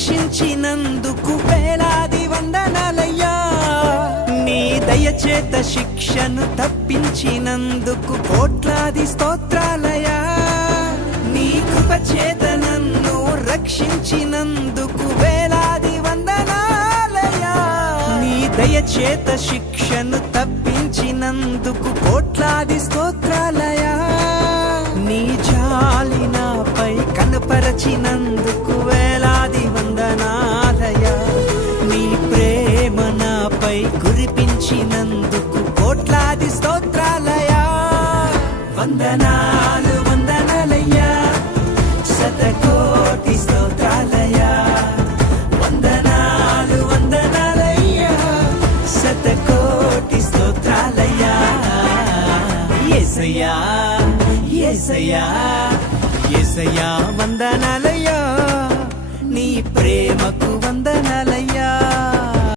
రక్షించినందుకు వేలాది వందనాలయ్యా. నీ దయచేత శిక్షను తప్పించినందుకు కోట్లాది స్తోత్రాలయ్యా. నీ కృపచేత నన్ను రక్షించినందుకు వేలాది వందనాలయ్యా. నీ దయచేత శిక్షను తప్పించినందుకు కోట్లాది స్తోత్రాలయ్యా. నీ జాలి నాపై కనపరచినందుకు వేలాది వందనాలయ్యా. నీ ప్రేమ నాపై కురిపించినందుకు కోట్లాది స్తోత్రాలయ్యా. వందనాలు వందనాలయ్యా, శతకోటి స్తోత్రాలయ్యా. వందనాలు వందనాలయ్యా, శతకోటి స్తోత్రాలయ్యా. యేసయ్యా యేసయ్యా యేసయ్యా వందనాలయ్యా. నీ ప్రేమ